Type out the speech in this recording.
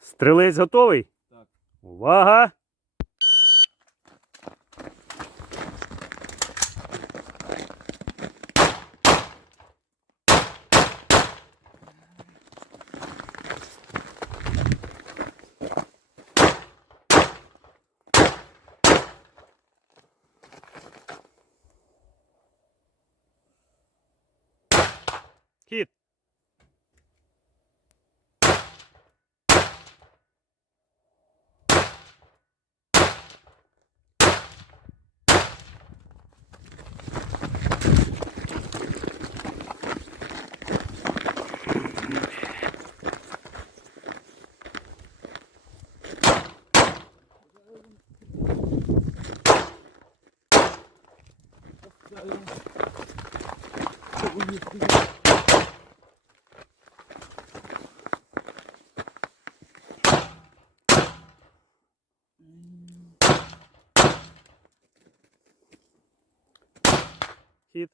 Стрілець готовий? Так. Увага! Хід. Хід.